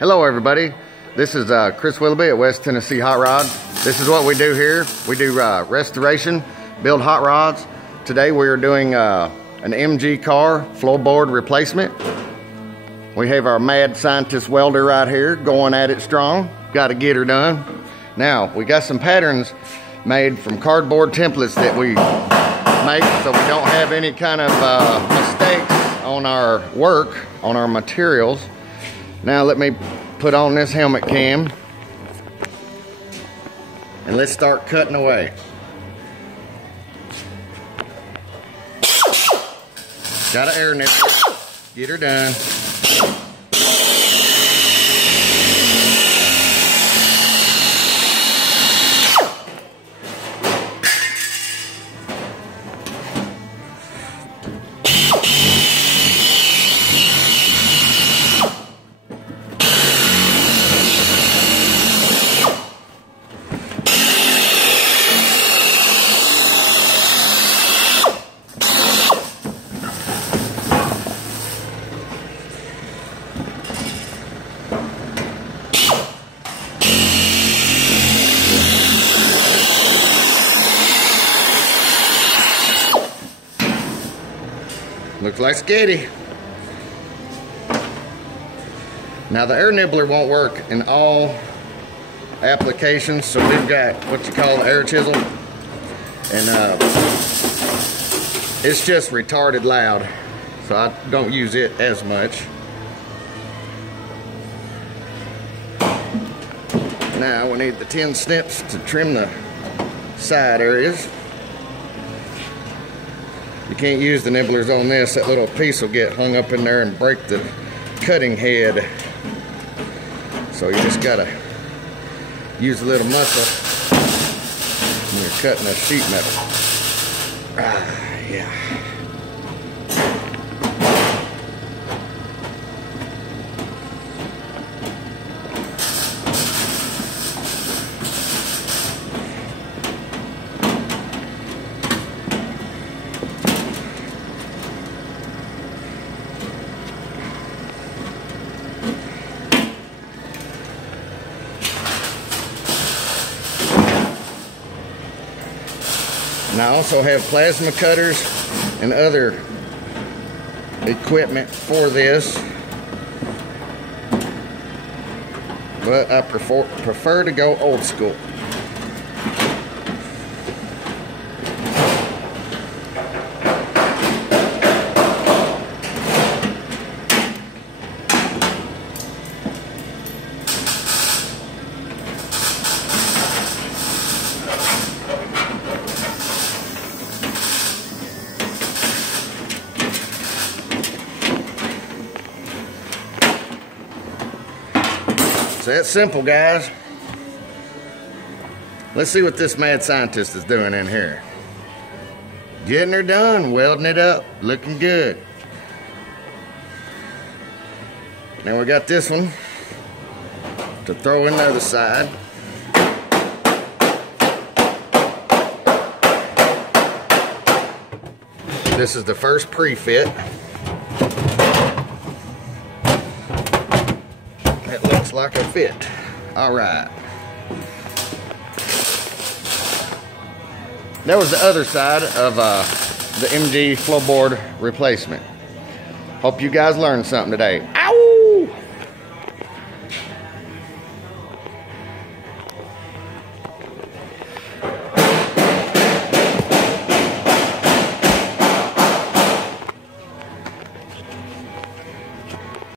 Hello everybody, this is Chris Willoughby at West Tennessee Hot Rod. This is what we do here. We do restoration, build hot rods. Today we are doing an MG car floorboard replacement. We have our mad scientist welder right here going at it strong. Got to get her done. Now we got some patterns made from cardboard templates that we make so we don't have any kind of mistakes on our work, on our materials. Now let me put on this helmet cam and let's start cutting away. Got an air nipple. Get her done. Looks like sketty. Now the air nibbler won't work in all applications, so we've got what you call the air chisel, and it's just retarded loud, so I don't use it as much. Now we need the 10 snips to trim the side areas. You can't use the nibblers on this. That little piece will get hung up in there and break the cutting head. So you just gotta use a little muscle when you're cutting a sheet metal. Yeah. And I also have plasma cutters and other equipment for this, but I prefer to go old school. So that's simple, guys. Let's see what this mad scientist is doing in here. Getting her done, welding it up, looking good. Now we got this one to throw in the other side. This is the first pre-fit. Looks like a fit. All right. That was the other side of the MG floorboard replacement. Hope you guys learned something today.